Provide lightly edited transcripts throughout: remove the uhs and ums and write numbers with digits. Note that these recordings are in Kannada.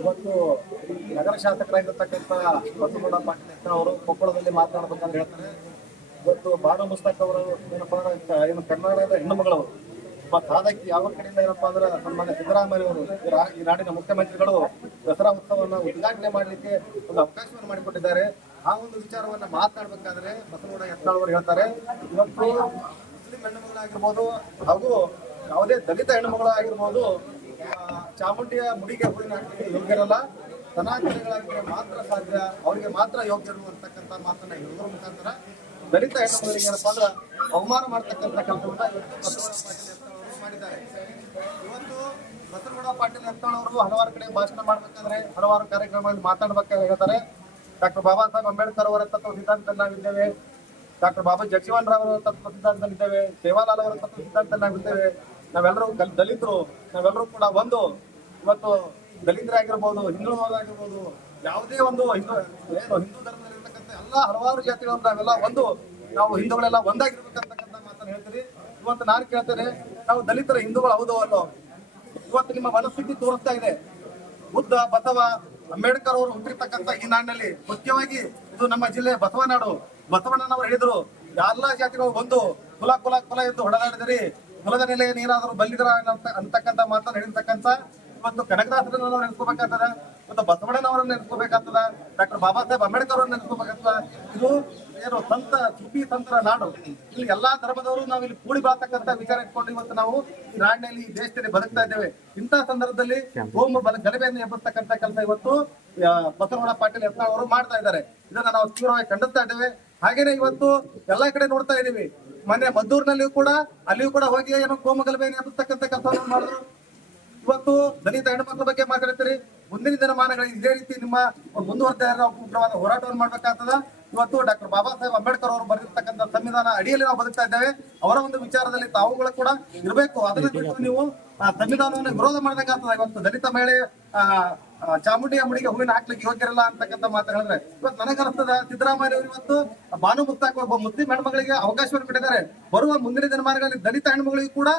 ಇವತ್ತು ನಗರ ಶಾಸಕರಾಗಿರ್ತಕ್ಕಂಥ ಬಸವಗೌಡ ಪಾಟೀಲ್ ಅವರು ಕೊಪ್ಪಳದಲ್ಲಿ ಮಾತನಾಡಬೇಕಂತ ಹೇಳ್ತಾರೆ. ಇವತ್ತು ಬಾನು ಮುಸ್ತಾಕ್ ಅವರು ಏನಪ್ಪಾ ಏನು ಕರ್ನಾಟಕದ ಹೆಣ್ಣು ಮಗಳವರು ಸಾಧಕಿ ಯಾವ ಕಡೆಯಿಂದ ಏನಪ್ಪಾ ಅಂದ್ರೆ ಸನ್ಮಾನ್ಯ ಸಿದ್ದರಾಮಯ್ಯ ಅವರು ಈ ನಾಡಿನ ಮುಖ್ಯಮಂತ್ರಿಗಳು ದಸರಾ ಉತ್ಸವವನ್ನು ಉದ್ಘಾಟನೆ ಮಾಡಲಿಕ್ಕೆ ಒಂದು ಅವಕಾಶವನ್ನು ಮಾಡಿಕೊಟ್ಟಿದ್ದಾರೆ. ಆ ಒಂದು ವಿಚಾರವನ್ನ ಮಾತನಾಡಬೇಕಾದ್ರೆ ಬಸವಗೌಡ ಯತ್ನಾಳ್ ಅವರು ಹೇಳ್ತಾರೆ, ಇವತ್ತು ಮುಸ್ಲಿಂ ಹೆಣ್ಣು ಮಗಳಾಗಿರ್ಬೋದು ಹಾಗೂ ಯಾವುದೇ ದಲಿತ ಹೆಣ್ಣು ಮಗಳಾಗಿರ್ಬೋದು ಚಾಮುಂಡಿಯ ಮುಡಿಗೆ ಹೂವಿನ ಹಾಕಲಿಕ್ಕೆ ಯೋಗ್ಯರಲ್ಲ, ಸನಾತನಿಗಳಾಗಿದ್ರೆ ಮಾತ್ರ ಸಾಧ್ಯ, ಅವರಿಗೆ ಮಾತ್ರ ಯೋಗ್ಯರು ಅಂತಕ್ಕಂಥ ಮಾತನ್ನ ಹೇಳುವುದರ ಮುಖಾಂತರ ದಲಿತ ಹೆಣ್ಣು ಮಕ್ಕಳಿಗೆ ಏನಪ್ಪಾ ಅಂದ್ರೆ ಅವಮಾನ ಮಾಡ್ತಕ್ಕಂಥ ಕೆಲಸವನ್ನ ಇವತ್ತು ಬಸವಗೌಡ ಪಾಟೀಲ್ ಯತ್ನಾಳ್ ಅವರು ಮಾಡಿದ್ದಾರೆ. ಇವತ್ತು ಬಸವಗೌಡ ಪಾಟೀಲ್ ಯತ್ನಾಳ್ ಅವರು ಹಲವಾರು ಕಡೆ ಭಾಷಣ ಮಾಡ್ಬೇಕಾದ್ರೆ ಹಲವಾರು ಕಾರ್ಯಕ್ರಮಗಳಲ್ಲಿ ಮಾತಾಡ್ಬೇಕಾದ್ರೆ ಹೇಳ್ತಾರೆ, ಡಾಕ್ಟರ್ ಬಾಬಾ ಸಾಹೇಬ್ ಅಂಬೇಡ್ಕರ್ ಅವರ ತತ್ವ ಸಿದ್ಧಾಂತದಲ್ಲಿ ನಾವಿದ್ದೇವೆ, ಡಾಕ್ಟರ್ ಬಾಬಾ ಜಗಜೀವನ್ ರಾವ್ ಅವರ ತತ್ವ ಸಿದ್ಧಾಂತದಲ್ಲಿದ್ದೇವೆ, ಸೇವಾಲಾಲ್ ಅವರ ತತ್ವ ಸಿದ್ಧಾಂತದಲ್ಲಿ ನಾವಿದ್ದೇವೆ, ನಾವೆಲ್ಲರೂ ದಲಿತರು, ನಾವೆಲ್ಲರೂ ಕೂಡ ಒಂದು ಇವತ್ತು ದಲಿತರಾಗಿರ್ಬೋದು, ಹಿಂದುಳಿದವರಾಗಿರ್ಬೋದು, ಯಾವುದೇ ಒಂದು ಹಿಂದೂ ಧರ್ಮದಲ್ಲಿ ಇರ್ತಕ್ಕಂಥ ಎಲ್ಲಾ ಹಲವಾರು ಜಾತಿಗಳು ನಾವೆಲ್ಲ ಒಂದು, ನಾವು ಹಿಂದೂಗಳೆಲ್ಲ ಒಂದಾಗಿರ್ಬೇಕಂತಕ್ಕಂಥ ಮಾತನ್ನು ಹೇಳ್ತೀರಿ. ಇವತ್ತು ನಾನು ಕೇಳ್ತೇನೆ, ನಾವು ದಲಿತರ ಹಿಂದೂಗಳು ಹೌದು ಅಲ್ಲೋ? ಇವತ್ತು ನಿಮ್ಮ ಮನಸ್ಥಿತಿ ತೋರಿಸ್ತಾ ಇದೆ. ಬುದ್ಧ, ಬಸವ, ಅಂಬೇಡ್ಕರ್ ಅವರು ಹುಟ್ಟಿರ್ತಕ್ಕಂಥ ಈ ನಾಡಿನಲ್ಲಿ ಮುಖ್ಯವಾಗಿ ಇದು ನಮ್ಮ ಜಿಲ್ಲೆ ಬಸವನಾಡು. ಬಸವಣ್ಣನವರು ಹೇಳಿದ್ರು, ಎಲ್ಲಾ ಜಾತಿಗಳು ಒಂದು, ಕುಲ ಕುಲ ಕುಲ ಎಂದು ಹೊಡೆದಾಡಿದಿರಿ, ಕುಲದ ನೆಲೆಯನ್ನು ಏನಾದರೂ ಬಲ್ಲಿದ್ರ ಅಂತಕ್ಕಂಥ ಮಾತನ್ನು ಹೇಳಿರ್ತಕ್ಕಂಥ ಇವತ್ತು ಕನಕದಾಸರನ್ನ ನಾವು ನೆನೆಸ್ಕೋಬೇಕಾಗ್ತದ, ಇವತ್ತು ಬಸವಣ್ಣನವರನ್ನ ನೆನೆಸ್ಕೋಬೇಕಾಗ್ತದ, ಡಾಕ್ಟರ್ ಬಾಬಾ ಸಾಹೇಬ್ ಅಂಬೇಡ್ಕರ್ ಅವ್ರನ್ನ ನೆನೆಸ್ಕೋಬೇಕಾಗ್ತದ. ಇದು ಏನು ಸಂತ ಸುಫಿ ಸಂತರ ನಾಡು. ಇಲ್ಲಿ ಎಲ್ಲಾ ಧರ್ಮದವರು ನಾವು ಇಲ್ಲಿ ಕೂಡಿ ಬಾಳ್ತಕ್ಕಂಥ ವಿಚಾರ ಇಟ್ಕೊಂಡು ಇವತ್ತು ನಾವು ಈ ನಾಡಿನಲ್ಲಿ ಈ ದೇಶದಲ್ಲಿ ಬದುಕ್ತಾ ಇದ್ದೇವೆ. ಇಂತಹ ಸಂದರ್ಭದಲ್ಲಿ ಕೋಮು ಗಲಭೆಯನ್ನು ಎಬ್ಬಿಸ್ತಕ್ಕಂಥ ಕೆಲಸ ಇವತ್ತು ಬಸವಗೌಡ ಪಾಟೀಲ್ ಯತ್ನಾಳ್ ಅವರು ಮಾಡ್ತಾ ಇದ್ದಾರೆ. ಇದನ್ನ ನಾವು ತೀವ್ರವಾಗಿ ಖಂಡಿಸ್ತಾ ಇದ್ದೇವೆ. ಹಾಗೇನೆ ಇವತ್ತು ಎಲ್ಲಾ ಕಡೆ ನೋಡ್ತಾ ಇದೀವಿ, ಮೊನ್ನೆ ಮದ್ದೂರಿನಲ್ಲಿಯೂ ಕೂಡ ಅಲ್ಲಿಯೂ ಕೂಡ ಹೋಗಿ ಏನೋ ಕೋಮು ಗಲಭೆಯನ್ನು ಎಬ್ಬಿಸ್ತಕ್ಕಂಥ ಕೆಲಸವನ್ನು ಮಾಡಿದ್ರು. ಇವತ್ತು ದಲಿತ ಹೆಣ್ಮಕ್ಳ ಬಗ್ಗೆ ಮಾತಾಡ್ತೀರಿ, ಮುಂದಿನ ದಿನಮಾನಗಳಲ್ಲಿ ಇದೇ ರೀತಿ ನಿಮ್ಮ ಮುಂದುವರೆದ ಉಗ್ರವಾದ ಹೋರಾಟವನ್ನು ಮಾಡ್ಬೇಕಾಗ್ತದ. ಇವತ್ತು ಡಾಕ್ಟರ್ ಬಾಬಾ ಸಾಹೇಬ್ ಅಂಬೇಡ್ಕರ್ ಅವರು ಬರೆದಿರ್ತಕ್ಕಂಥ ಸಂವಿಧಾನ ಅಡಿಯಲ್ಲಿ ನಾವು ಬದುಕ್ತಾ ಇದ್ದೇವೆ. ಅವರ ಒಂದು ವಿಚಾರದಲ್ಲಿ ತಾವುಗಳು ಕೂಡ ಇರಬೇಕು. ಅದನ್ನ ಬಿಟ್ಟು ನೀವು ಸಂವಿಧಾನವನ್ನು ವಿರೋಧ ಮಾಡಬೇಕಾಗ್ತದ. ಇವತ್ತು ದಲಿತ ಮಹಿಳೆ ಚಾಮುಂಡಿಯ ಮುಡಿಗೆ ಹೂವಿನ ಹಾಕ್ಲಿಕ್ಕೆ ಯೋಗ್ಯರಲ್ಲ ಅಂತಕ್ಕಂಥ ಮಾತು ಹೇಳಿದ್ರೆ ಇವತ್ತು ನನಗನ್ನಿಸ್ತದ ಸಿದ್ದರಾಮಯ್ಯ ಅವರು ಇವತ್ತು ಬಾನು ಮುಸ್ತಾಕ್ ಒಬ್ಬ ಮುಸ್ಲಿಂ ಹೆಣ್ಮಗಳಿಗೆ ಅವಕಾಶವನ್ನು ಕೊಟ್ಟಿದ್ದಾರೆ. ಬರುವ ಮುಂದಿನ ದಿನಮಾನಗಳಲ್ಲಿ ದಲಿತ ಹೆಣ್ಮಗಳಿಗೂ ಕೂಡ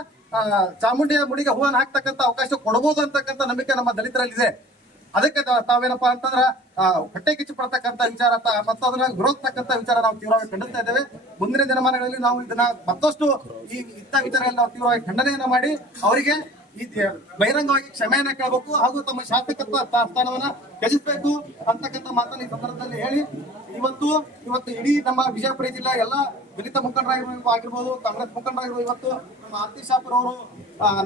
ಚಾಮುಂಡಿಯ ಮುಡಿಗೆ ಹೂವನ್ನು ಹಾಕ್ತಕ್ಕಂಥ ಅವಕಾಶ ಕೊಡಬಹುದು ಅಂತಕ್ಕಂಥ ನಂಬಿಕೆ ನಮ್ಮ ದಲಿತರಲ್ಲಿದೆ. ಅದಕ್ಕೆ ತಾವೇನಪ್ಪಾ ಅಂತಂದ್ರ ಹೊಟ್ಟೆ ಕಿಚ್ಚು ಪಡ್ತಕ್ಕಂಥ ವಿಚಾರ ಮತ್ತು ಅದನ್ನ ವಿರೋಧಿಸ್ತಕ್ಕಂಥ ವಿಚಾರ ನಾವು ತೀವ್ರವಾಗಿ ಖಂಡಿಸ್ತಾ ಇದ್ದೇವೆ. ಮುಂದಿನ ದಿನಮಾನಗಳಲ್ಲಿ ನಾವು ಇದನ್ನ ಮತ್ತಷ್ಟು ಇಂಥ ವಿಚಾರಗಳಲ್ಲಿ ನಾವು ತೀವ್ರವಾಗಿ ಖಂಡನೆಯನ್ನ ಮಾಡಿ ಅವರಿಗೆ ಈ ಬಹಿರಂಗವಾಗಿ ಕ್ಷಮೆಯನ್ನ ಕೇಳಬೇಕು ಹಾಗೂ ತಮ್ಮ ಶಾಸಕತ್ವ ಸ್ಥಾನವನ್ನ ತ್ಯಜಿಸಬೇಕು ಅಂತಕ್ಕಂಥ ಮಾತನ್ನು ಈ ಸಂದರ್ಭದಲ್ಲಿ ಹೇಳಿ, ಇವತ್ತು ಇಡೀ ನಮ್ಮ ವಿಜಯಪುರ ಜಿಲ್ಲೆ ಎಲ್ಲ ದಲಿತ ಮುಖಂಡರಾಗಿರ್ಬೋದು, ಕಾಂಗ್ರೆಸ್ ಮುಖಂಡರಾಗಿರ್ಬೋದು, ಇವತ್ತು ನಮ್ಮ ಆರ್ತಿ ಶಾಪುರ್ ಅವರು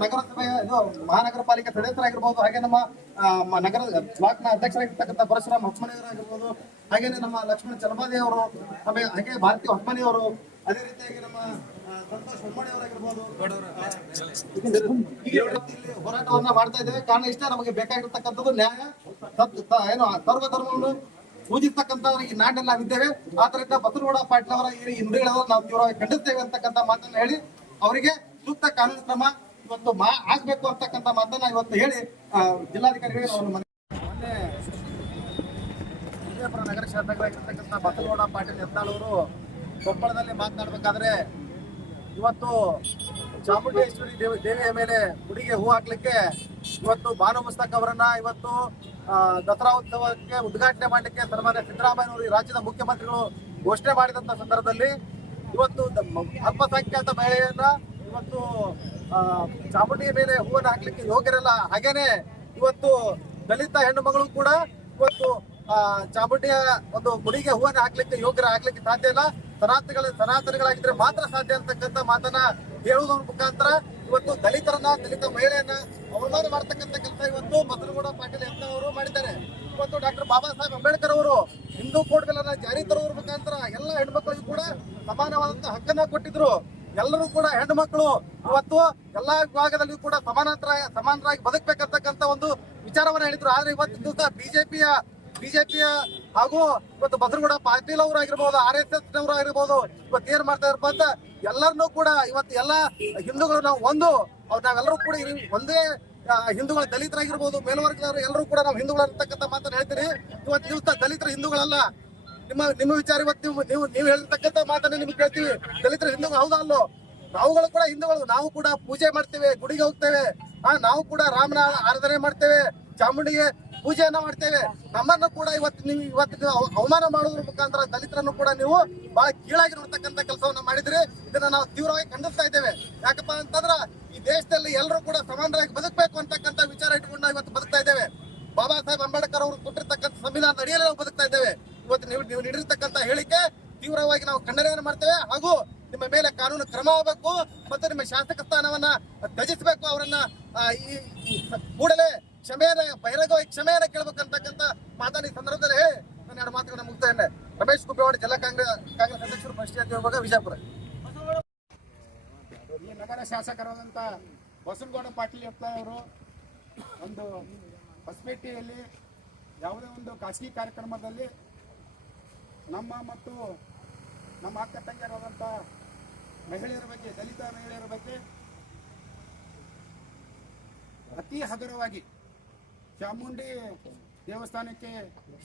ನಗರಸಭೆಯ ಮಹಾನಗರ ಪಾಲಿಕೆ ಸದಸ್ಯರಾಗಿರ್ಬೋದು, ಹಾಗೆ ನಮ್ಮ ನಗರ ಬ್ಲಾಕ್ನ ಅಧ್ಯಕ್ಷರಾಗಿರ್ತಕ್ಕಂಥ ಪರಶುರಾಮ್ ಹೊಸ್ಮನಿಯವರಾಗಿರ್ಬೋದು, ಹಾಗೇನೆ ನಮ್ಮ ಲಕ್ಷ್ಮಣ ಚಲಮಾದಿ ಅವರು, ಹಾಗೆ ಭಾರತಿ ಹೊಸ್ಮನಿ ಅವರು, ಅದೇ ರೀತಿಯಾಗಿ ನಮ್ಮ ಸಂತೋಷ್ ಹೊಮ್ಮಣಿ ಅವರಾಗಿರ್ಬೋದು, ಹೋರಾಟವನ್ನ ಮಾಡ್ತಾ ಇದ್ದೇವೆ. ಕಾರಣ ಇಷ್ಟ, ನಮಗೆ ಬೇಕಾಗಿರ್ತಕ್ಕಂಥದ್ದು ನ್ಯಾಯ, ಏನು ಸರ್ವಧರ್ಮವನ್ನು ಪೂಜಿಸ್ತಕ್ಕಂಥ ಈ ನಾಡಿನಲ್ಲಿ ನಾವಿದ್ದೇವೆ. ಆದ್ರಿಂದ ಬಸವಗೌಡ ಪಾಟೀಲ್ ಅವರ ಈ ನುಡಿಗಳನ್ನು ನಾವು ತೀವ್ರವಾಗಿ ಖಂಡಿಸ್ತೇವೆ ಅಂತಕ್ಕಂಥ ಮಾತನ್ನ ಹೇಳಿ ಅವರಿಗೆ ಸೂಕ್ತ ಕಾನೂನು ಕ್ರಮ ಇವತ್ತು ಆಗ್ಬೇಕು ಅಂತಕ್ಕಂಥ ಮಾತನ್ನ ಇವತ್ತು ಹೇಳಿ ಜಿಲ್ಲಾಧಿಕಾರಿಗಳಿಗೆ ಮೊನ್ನೆ ವಿಜಯಪುರ ನಗರ ಶಾಸಕರಾಗಿರ್ತಕ್ಕಂಥ ಬಸವಗೌಡ ಪಾಟೀಲ್ ಯತ್ನಾಳ್ ಅವರು ಕೊಪ್ಪಳದಲ್ಲಿ ಮಾತನಾಡಬೇಕಾದ್ರೆ ಇವತ್ತು ಚಾಮುಂಡೇಶ್ವರಿ ದೇವಿಯ ಮೇಲೆ ಗುಡಿಗೆ ಹೂ ಹಾಕ್ಲಿಕ್ಕೆ ಇವತ್ತು ಬಾನು ಮುಸ್ತಾಕ್ ಅವರನ್ನ ಇವತ್ತು ದಸರಾ ಉತ್ಸವಕ್ಕೆ ಉದ್ಘಾಟನೆ ಮಾಡಲಿಕ್ಕೆ ಸನ್ಮಾನ್ಯ ಸಿದ್ದರಾಮಯ್ಯನವರು ಈ ರಾಜ್ಯದ ಮುಖ್ಯಮಂತ್ರಿಗಳು ಘೋಷಣೆ ಮಾಡಿದಂತ ಸಂದರ್ಭದಲ್ಲಿ ಇವತ್ತು ಅಲ್ಪಸಂಖ್ಯಾತ ಮಹಿಳೆಯನ್ನ ಇವತ್ತು ಚಾಮುಂಡಿಯ ಮೇಲೆ ಹೂವನ್ನು ಹಾಕ್ಲಿಕ್ಕೆ ಯೋಗ್ಯರಲ್ಲ. ಹಾಗೇನೆ ಇವತ್ತು ದಲಿತ ಹೆಣ್ಣು ಮಗಳು ಕೂಡ ಇವತ್ತು ಚಾಮುಂಡಿಯ ಒಂದು ಗುಡಿಗೆ ಹೂವನ್ನು ಹಾಕ್ಲಿಕ್ಕೆ ಆಗ್ಲಿಕ್ಕೆ ಸಾಧ್ಯ ಇಲ್ಲ. ಸನಾತನಿಗಳಾಗಿದ್ರೆ ಮಾತ್ರ ಸಾಧ್ಯ ಅಂತಕ್ಕಂಥ ಮಾತನ್ನ ಹೇಳುವುದರ ಮುಖಾಂತರ ಇವತ್ತು ದಲಿತ ಮಹಿಳೆಯನ್ನ ಅವಮಾನ ಮಾಡತಕ್ಕಂಥ ಕೆಲಸ ಇವತ್ತು ಬಸನಗೌಡ ಪಾಟೀಲ್ ಅವರು ಮಾಡಿದ್ದಾರೆ. ಇವತ್ತು ಡಾಕ್ಟರ್ ಬಾಬಾ ಸಾಹೇಬ್ ಅಂಬೇಡ್ಕರ್ ಅವರು ಹಿಂದೂ ಕೋಡ್ ಬಿಲ್ ಅನ್ನ ಜಾರಿ ತರುವುದರ ಮುಖಾಂತರ ಎಲ್ಲ ಹೆಣ್ಮಕ್ಳಿಗೂ ಕೂಡ ಸಮಾನವಾದಂತಹ ಹಕ್ಕನ್ನ ಕೊಟ್ಟಿದ್ರು. ಎಲ್ಲರೂ ಕೂಡ ಹೆಣ್ಣು ಮಕ್ಕಳು ಇವತ್ತು ಎಲ್ಲಾ ವಿಭಾಗದಲ್ಲಿಯೂ ಕೂಡ ಸಮಾನರಾಗಿ ಬದುಕಬೇಕಂತಕ್ಕಂಥ ಒಂದು ವಿಚಾರವನ್ನ ಹೇಳಿದ್ರು. ಆದ್ರೆ ಇವತ್ತು ದಿವಸ ಬಿಜೆಪಿಯ ಹಾಗೂ ಇವತ್ತು ಬಸನಗೌಡ ಪಾಟೀಲ್ ಅವರು ಆಗಿರ್ಬೋದು, RSS ನವರು ಆಗಿರ್ಬೋದು, ಇವತ್ತು ಏನ್ ಮಾಡ್ತಾ ಇರಪ್ಪ ಅಂತ ಎಲ್ಲರನ್ನೂ ಕೂಡ ಇವತ್ತು ಎಲ್ಲಾ ಹಿಂದೂಗಳು ನಾವೆಲ್ಲರೂ ಕೂಡ ಒಂದೇ ಹಿಂದೂಗಳ ದಲಿತರಾಗಿರ್ಬೋದು, ಮೇಲ್ವರ್ಗದವರು ಎಲ್ಲರೂ ಕೂಡ ನಾವು ಹಿಂದೂಗಳು ಅಂತಕ್ಕಂಥ ಮಾತನ್ನ ಹೇಳ್ತೀರಿ. ಇವತ್ತು ದಿವಸ ದಲಿತರು ಹಿಂದೂಗಳಲ್ಲ. ನಿಮ್ಮ ವಿಚಾರ ಇವತ್ತು ನೀವು ಹೇಳ್ತಕ್ಕಂಥ ಮಾತನ್ನ ನಿಮ್ಗೆ ಕೇಳ್ತೀವಿ. ದಲಿತರು ಹಿಂದೂಗಳು ಹೌದಾ ಅಲ್ಲೋ? ನಾವುಗಳು ಕೂಡ ಹಿಂದೂಗಳು. ನಾವು ಕೂಡ ಪೂಜೆ ಮಾಡ್ತೇವೆ, ಗುಡಿಗೆ ಹೋಗ್ತೇವೆ. ನಾವು ಕೂಡ ರಾಮನ ಆರಾಧನೆ ಮಾಡ್ತೇವೆ, ಚಾಮುಂಡಿಗೆ ಪೂಜೆಯನ್ನ ಮಾಡ್ತೇವೆ. ನಮ್ಮನ್ನು ಕೂಡ ಇವತ್ತು ಅವಮಾನ ಮಾಡೋದ್ರ ಮುಖಾಂತರ ದಲಿತರನ್ನು ಕೂಡ ನೀವು ಬಹಳ ಕೀಳಾಗಿ ನೋಡ್ತಕ್ಕಂಥ ಕೆಲಸವನ್ನ ಮಾಡಿದ್ರಿ. ಇದನ್ನ ನಾವು ತೀವ್ರವಾಗಿ ಖಂಡಿಸ್ತಾ ಇದ್ದೇವೆ. ಯಾಕಪ್ಪ ಅಂತಂದ್ರ ಈ ದೇಶದಲ್ಲಿ ಎಲ್ಲರೂ ಕೂಡ ಸಮಾನರಾಗಿ ಬದುಕಬೇಕು ಅಂತಕ್ಕಂಥ ವಿಚಾರ ಇಟ್ಕೊಂಡು ನಾವು ಇವತ್ತು ಬದುಕ್ತಾ ಇದ್ದೇವೆ. ಬಾಬಾ ಸಾಹೇಬ್ ಅಂಬೇಡ್ಕರ್ ಅವರು ಕೊಟ್ಟಿರ್ತಕ್ಕಂಥ ಸಂವಿಧಾನದ ಅಡಿಯಲ್ಲಿ ನಾವು ಬದುಕ್ತಾ ಇದ್ದೇವೆ. ಇವತ್ತು ನೀವು ನೀಡಿರ್ತಕ್ಕಂಥ ಹೇಳಿಕೆ ತೀವ್ರವಾಗಿ ನಾವು ಖಂಡನೆಯನ್ನು ಮಾಡ್ತೇವೆ. ಹಾಗೂ ನಿಮ್ಮ ಮೇಲೆ ಕಾನೂನು ಕ್ರಮ ಆಗಬೇಕು ಮತ್ತು ನಿಮ್ಮ ಶಾಸಕ ಸ್ಥಾನವನ್ನ ತ್ಯಜಿಸಬೇಕು. ಅವರನ್ನ ಕೂಡಲೇ ಬಹಿರಂಗವಾಗಿ ಕ್ಷಮೆಯನ್ನ ಕೇಳಬೇಕಂತಕ್ಕಂಥ ಮಾತನ್ನ ಈ ಸಂದರ್ಭದಲ್ಲಿ ಹೇಳಿ ನಾನು ಎರಡು ಮಾತುಗಳನ್ನ ಮುಗಿಸ್ತೇನೆ. ರಮೇಶ್ ಕುಪ್ಪೇವಾಡ ಜಿಲ್ಲಾ ಕಾಂಗ್ರೆಸ್ ಅಧ್ಯಕ್ಷರು ಪರಿಷತ್ ವಿಭಾಗ ವಿಜಯಪುರ. ಈ ನಗರ ಶಾಸಕರಾದಂಥ ಬಸನಗೌಡ ಪಾಟೀಲ್ ಅವರು ಒಂದು ಹೊಸಪೇಟೆಯಲ್ಲಿ ಯಾವುದೇ ಒಂದು ಖಾಸಗಿ ಕಾರ್ಯಕ್ರಮದಲ್ಲಿ ನಮ್ಮ ಮತ್ತು ನಮ್ಮ ಅಕ್ಕ ತಂಗಿಯರಾದಂಥ ಮಹಿಳೆಯರ ಬಗ್ಗೆ, ದಲಿತ ಮಹಿಳೆಯರ ಬಗ್ಗೆ ಅತಿ ಹಗುರವಾಗಿ ಚಾಮುಂಡಿ ದೇವಸ್ಥಾನಕ್ಕೆ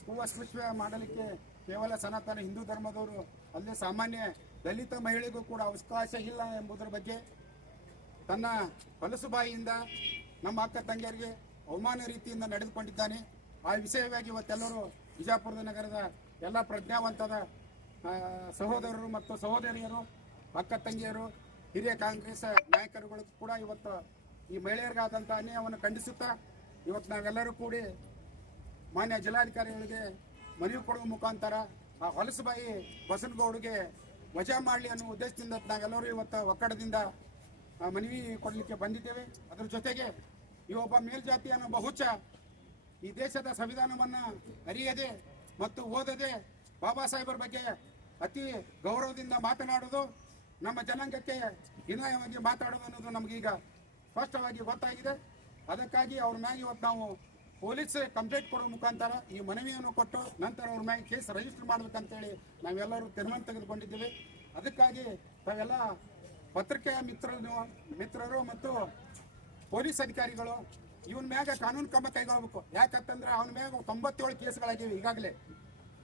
ಹೂವಸ್ಪೃಶ್ಯ ಮಾಡಲಿಕ್ಕೆ ಕೇವಲ ಸನಾತನ ಹಿಂದೂ ಧರ್ಮದವರು ಅಲ್ಲದೆ ಸಾಮಾನ್ಯ ದಲಿತ ಮಹಿಳೆಗೂ ಕೂಡ ಅವಕಾಶ ಇಲ್ಲ ಎಂಬುದರ ಬಗ್ಗೆ ತನ್ನ ಹೊಲಸು ಬಾಯಿಯಿಂದ ನಮ್ಮ ಅಕ್ಕ ತಂಗಿಯರಿಗೆ ಅವಮಾನ ರೀತಿಯಿಂದ ನಡೆದುಕೊಂಡಿದ್ದಾನೆ. ಆ ವಿಷಯವಾಗಿ ಇವತ್ತೆಲ್ಲರೂ ವಿಜಯಪುರದ ನಗರದ ಎಲ್ಲ ಪ್ರಜ್ಞಾವಂತದ ಸಹೋದರರು ಮತ್ತು ಸಹೋದರಿಯರು, ಅಕ್ಕ ತಂಗಿಯರು, ಹಿರಿಯ ಕಾಂಗ್ರೆಸ್ ನಾಯಕರುಗಳು ಕೂಡ ಇವತ್ತು ಈ ಮಹಿಳೆಯರಿಗಾದಂಥ ಅನ್ಯಾಯವನ್ನು ಖಂಡಿಸುತ್ತಾ ಇವತ್ತು ನಾವೆಲ್ಲರೂ ಕೂಡಿ ಮಾನ್ಯ ಜಿಲ್ಲಾಧಿಕಾರಿಗಳಿಗೆ ಮನವಿ ಕೊಡುವ ಮುಖಾಂತರ ಆ ಹೊಲಸುಬಾಯಿ ಬಸನಗೌಡಗೆ ವಜಾ ಮಾಡಲಿ ಅನ್ನುವ ಉದ್ದೇಶದಿಂದ ನಾವೆಲ್ಲರೂ ಇವತ್ತು ಒಕ್ಕಡದಿಂದ ಮನವಿ ಕೊಡಲಿಕ್ಕೆ ಬಂದಿದ್ದೇವೆ. ಅದರ ಜೊತೆಗೆ ಈ ಒಬ್ಬ ಮೇಲ್ಜಾತಿ ಅನ್ನೋ ಬಹುಚ ಈ ದೇಶದ ಸಂವಿಧಾನವನ್ನು ಅರಿಯದೆ ಮತ್ತು ಓದದೆ ಬಾಬಾ ಸಾಹೇಬರ ಬಗ್ಗೆ ಅತಿ ಗೌರವದಿಂದ ಮಾತನಾಡೋದು, ನಮ್ಮ ಜನಾಂಗಕ್ಕೆ ಹೀನಾಯವಾಗಿ ಮಾತಾಡೋದು ಅನ್ನೋದು ನಮಗೀಗ ಸ್ಪಷ್ಟವಾಗಿ ಗೊತ್ತಾಗಿದೆ. ಅದಕ್ಕಾಗಿ ಅವ್ರ ಮ್ಯಾಗ ಇವತ್ತು ನಾವು ಪೊಲೀಸ್ ಕಂಪ್ಲೇಂಟ್ ಕೊಡೋ ಮುಖಾಂತರ ಈ ಮನವಿಯನ್ನು ಕೊಟ್ಟು ನಂತರ ಅವ್ರ ಮ್ಯಾಗ ಕೇಸ್ ರಿಜಿಸ್ಟರ್ ಮಾಡ್ಬೇಕಂತೇಳಿ ನಾವೆಲ್ಲರೂ ತೀರ್ಮಾನ ತೆಗೆದುಕೊಂಡಿದ್ದೇವೆ. ಅದಕ್ಕಾಗಿ ತಾವೆಲ್ಲ ಪತ್ರಿಕೆಯ ಮಿತ್ರರು ಮತ್ತು ಪೊಲೀಸ್ ಅಧಿಕಾರಿಗಳು ಇವನ್ ಮ್ಯಾಗ ಕಾನೂನು ಕ್ರಮ ಕೈಗೊಳ್ಳಬೇಕು. ಯಾಕಂತಂದ್ರೆ ಅವನ ಮ್ಯಾಗ 97 ಕೇಸ್ಗಳಾಗಿವೆ ಈಗಾಗಲೇ.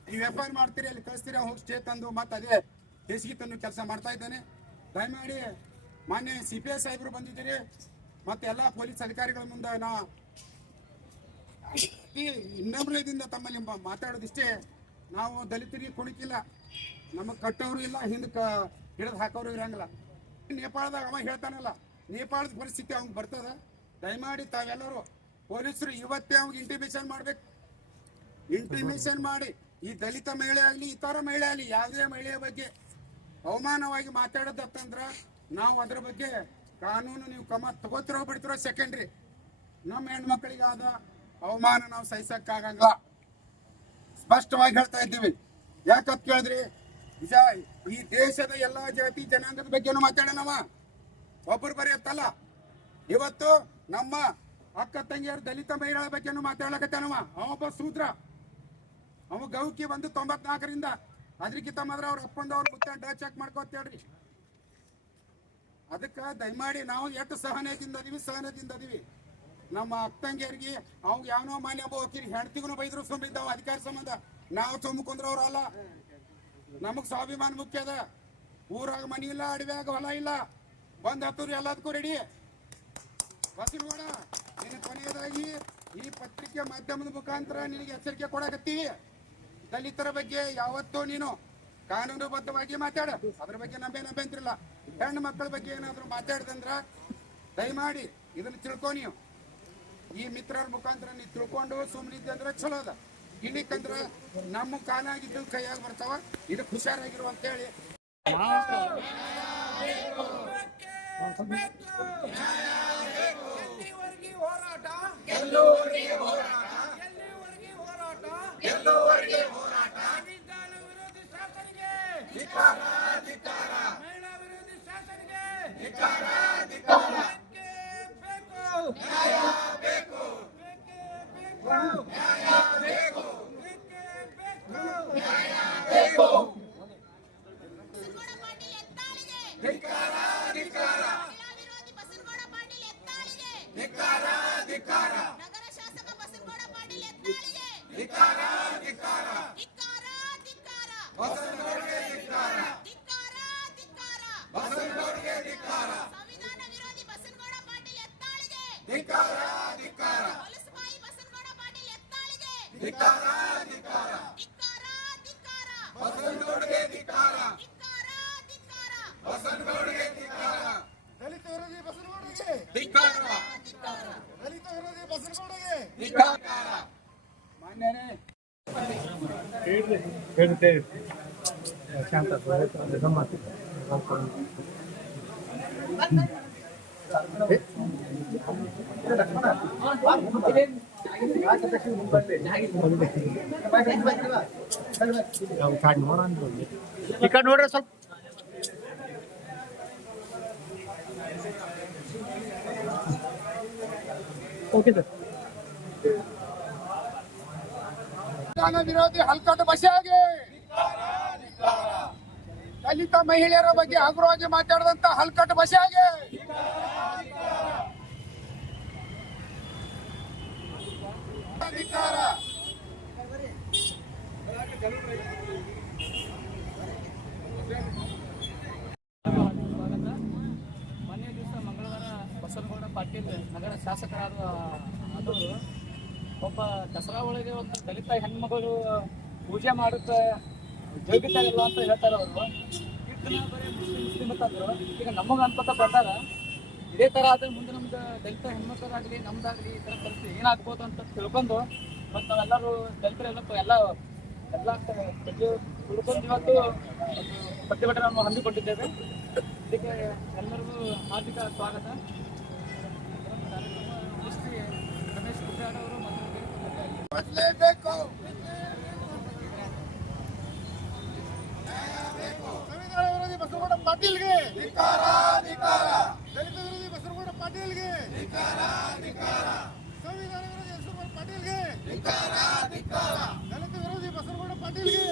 ನೀವು FIR ಮಾಡ್ತೀರಿ, ಅಲ್ಲಿ ಕಳಿಸ್ತೀರಿ, ಹೋಗಿ ಸ್ಟೇ ತಂದು ಮತ್ತೆ ಅದೇ ಬೇಸಿಗೆ ತಂದು ಕೆಲಸ ಮಾಡ್ತಾ ಇದ್ದಾನೆ. ದಯಮಾಡಿ ಮಾನ್ಯ CPI ಸಾಹೇಬರು ಬಂದಿದ್ದೀರಿ ಮತ್ತೆ ಎಲ್ಲ ಪೊಲೀಸ್ ಅಧಿಕಾರಿಗಳ ಮುಂದೆ ನಾ ಈ ಇನ್ನೊಬ್ಬರಿಂದ ತಮ್ಮಲ್ಲಿ ಮಾತಾಡೋದಿಷ್ಟೇ. ನಾವು ದಲಿತರಿಗೆ ಕುಣಿಕಿಲ್ಲ, ನಮಗೆ ಕಟ್ಟೋರು ಇಲ್ಲ, ಹಿಂದಕ್ಕೆ ಹಿಡಿದು ಹಾಕೋರು ಇರಂಗಿಲ್ಲ. ನೇಪಾಳದಾಗ ಅವ ಹೇಳ್ತಾನಲ್ಲ, ನೇಪಾಳದ ಪರಿಸ್ಥಿತಿ ಅವ್ನಿಗೆ ಬರ್ತದ. ದಯಮಾಡಿ ತಾವೆಲ್ಲರೂ ಪೊಲೀಸರು ಇವತ್ತೇ ಅವ್ನಿಗೆ ಇಂಟಿಮೇಷನ್ ಮಾಡ್ಬೇಕು. ಇಂಟಿಮೇಷನ್ ಮಾಡಿ ಈ ದಲಿತ ಮಹಿಳೆ ಆಗಲಿ, ಇತರ ಮಹಿಳೆ ಆಗಲಿ, ಯಾವುದೇ ಮಹಿಳೆಯ ಬಗ್ಗೆ ಅವಮಾನವಾಗಿ ಮಾತಾಡೋದತ್ತಂದ್ರ ನಾವು ಅದರ ಬಗ್ಗೆ ಕಾನೂನು ನೀವು ಕ್ರಮ ತಗೋತಿರೋ ಬಿಡ್ತಿರೋ ಸೆಕೆಂಡ್ರಿ. ನಮ್ಮ ಹೆಣ್ಮಕ್ಳಿಗಾದ ಅವಮಾನ ನಾವು ಸಹಿಸಕ್ಕಾಗಂಗಿಲ್ಲ, ಸ್ಪಷ್ಟವಾಗಿ ಹೇಳ್ತಾ ಇದ್ದೀವಿ. ಯಾಕಂತ ಕೇಳಿದ್ರಿ, ನಿಜ ಈ ದೇಶದ ಎಲ್ಲಾ ಜಾತಿ ಜನಾಂಗದ ಬಗ್ಗೆನೂ ಮಾತಾಡೋಣವ, ಒಬ್ಬರು ಬರೆಯತ್ತಲ್ಲ. ಇವತ್ತು ನಮ್ಮ ಅಕ್ಕ ತಂಗಿಯರು ದಲಿತ ಮಹಿಳೆಗಳ ಬಗ್ಗೆನೂ ಮಾತಾಡ್ಲಕತ್ತಾನವ. ಅವೊಬ್ಬ ಸೂದ್ರ, ಅವ ಗೌಕಿ ಬಂದು 94ರಿಂದ ಅದ್ರಕ್ಕಿಂತ ಮಾತ್ರ ಅವ್ರ ಅಪ್ಪಂದವ್ರು ಮುತ್ತ ಡಚ್ ಚೆಕ್ ಮಾಡ್ಕೋತೇಳ್ರಿ. ಅದಕ್ಕೆ ದಯಮಾಡಿ ನಾವು ಎಷ್ಟು ಸಹನದಿಂದ ಅದೀವಿ. ನಮ್ಮ ಅಕ್ಕ ತಂಗಿಯರಿಗೆ ಅವ್ ಯಾವನೋ ಮಾನ್ಯ ಹೋಗ್ತೀರಿ ಹೆಣ್ತಿಗೂ ಬೈದ್ರು ಸುಮ್ಮಿದ್ದಾವ ಅಧಿಕಾರ ಸಂಬಂಧ. ನಾವು ಸುಮ್ಮಕೊಂಡ್ರವ್ರು ಅಲ್ಲ, ನಮಗ್ ಸ್ವಾಭಿಮಾನ ಮುಖ್ಯ ಅದ. ಊರಾಗ ಮನಿ ಇಲ್ಲ, ಅಡವ್ಯಾಗ ಹೊಲ ಇಲ್ಲ, ಬಂದ್ ಹತ್ತೂರು ಎಲ್ಲದಕ್ಕೂ ರೆಡಿ. ಬಸನಗೌಡ ನಿನ್ನ ಕೊನೆಯದಾಗಿ ಈ ಪತ್ರಿಕೆ ಮಾಧ್ಯಮದ ಮುಖಾಂತರ ನಿನಗೆ ಎಚ್ಚರಿಕೆ ಕೊಡಕತ್ತೀವಿ. ದಲಿತರ ಬಗ್ಗೆ ಯಾವತ್ತೂ ನೀನು ಕಾನೂನುಬದ್ಧವಾಗಿ ಮಾತಾಡ, ಅದ್ರ ಬಗ್ಗೆ ನಮ್ಮೇನು ಅಭ್ಯಂತರಿಲ್ಲ. ಹೆಣ್ಣು ಮಕ್ಕಳ ಬಗ್ಗೆ ಏನಾದ್ರು ಮಾತಾಡ್ದಂದ್ರ ದಯಮಾಡಿ ಇದನ್ನ ತಿಳ್ಕೊ. ನೀವು ಈ ಮಿತ್ರರ ಮುಖಾಂತರ ನೀವು ತಿಳ್ಕೊಂಡು ಸುಮ್ಮನಿದ್ದೆ ಅಂದ್ರೆ ಚಲೋ ಅದ. ಇಲ್ಲಿಕಂದ್ರ ನಮ್ಮ ಕಾಲ ಆಗಿದ್ದು ಕೈಯಾಗಿ ಬರ್ತಾವ, ಇದಕ್ಕೆ ಹುಷಾರಾಗಿರು ಅಂತ ಹೇಳಿ ಮಹಿಳಾ ವಿರೋಧಿ ಶಾಸನಿಗೆ ನಗರ ಶಾಸಕ ಬಸನಗೌಡ ಪಾಟೀಲ್ ಎತ್ತಾಳಿಗೆ ಸಂವಿಧಾನ ವಿರೋಧಿ ಬಸನಗೌಡ ಪಾಟೀಲ್ ಎತ್ತಾಳಿಗೆ ಹೊಲಸಬಾಯಿ ಬಸನಗೌಡ ಪಾಟೀಲ್ ಎತ್ತಾಳಿಗೆ ದಲಿತ ವಿರೋಧಿ ಬಸನಗೌಡರಿಗೆ, ದಲಿತ ವಿರೋಧಿ ಬಸನಗೌಡರಿಗೆ ಮಾನ್ಯರೇ. ಶಾಂತ ಈ ಕಡೆ ನೋಡ್ರಿ ಸ್ವಲ್ಪ. Okay sir. ಸಂವಿಧಾನ ವಿರೋಧಿ ಹಲ್ಕಟ್ಟು ಬಸೆಯಾಗಿ ದಲಿತ ಮಹಿಳೆಯರ ಬಗ್ಗೆ ಹಗುರವಾಗಿ ಮಾತಾಡಿದಂತ ಹಲ್ಕಟ್ಟು ಬಸೆಯಾಗಿ ಮೊನ್ನೆ ದಿವಸ ಮಂಗಳವಾರ ಬಸನಗೌಡ ಪಾಟೀಲ್ ನಗರ ಶಾಸಕರಾದ ಅದು ಒಬ್ಬ ದಸರಾ ಒಳಗೆ ಒಂದು ದಲಿತ ಹೆಣ್ಮಗಳು ಪೂಜೆ ಮಾಡುತ್ತೆ ಯೋಗ್ಯತೆ ಇಲ್ಲ ಅಂತ ಹೇಳ್ತಾರೆ ಅವರು. ಇಟ್ಟು ಬರೀ ಮುಸ್ಲಿಂ ಅಂತಂದ್ರು. ಈಗ ನಮಗೆ ಅನ್ಕೋತ ಪ್ರಕಾರ ಇದೇ ಥರ ಆದರೆ ಮುಂದೆ ನಮ್ದು ದಲಿತ ಹೆಣ್ಮಕ್ಳಾಗಲಿ ನಮ್ದಾಗಲಿ ಈ ಥರ ಪರಿಸ್ಥಿತಿ ಏನಾಗ್ಬೋದು ಅಂತ ತಿಳ್ಕೊಂಡು ಮತ್ತು ನಾವೆಲ್ಲರೂ ದಲಿತರೆಲ್ಲ ಎಲ್ಲ ತಿಳ್ಕೊಂಡು ಇವತ್ತು ಪ್ರತಿಭಟನೆಯನ್ನು ಹಮ್ಮಿಕೊಂಡಿದ್ದೇವೆ. ಇದಕ್ಕೆ ಎಲ್ಲರಿಗೂ ಹಾರ್ದಿಕ ಸ್ವಾಗತ. ರಮೇಶ್ ಕುಟ್ಟಾಡ್ ಅವರು ಬದಲೇಬೇಕು. ಸಂವಿಧಾನ ವಿರೋಧಿ ಬಸನಗೌಡ ಪಾಟೀಲ್ಗೆ ದಲಿತ ವಿರೋಧಿ ಬಸನಗೌಡ ಪಾಟೀಲ್ಗೆ ಸಂವಿಧಾನ ವಿರೋಧಿ ಬಸನಗೌಡ ಪಾಟೀಲ್ಗೆ ದಲಿತ ವಿರೋಧಿ ಬಸನಗೌಡ ಪಾಟೀಲ್ಗೆ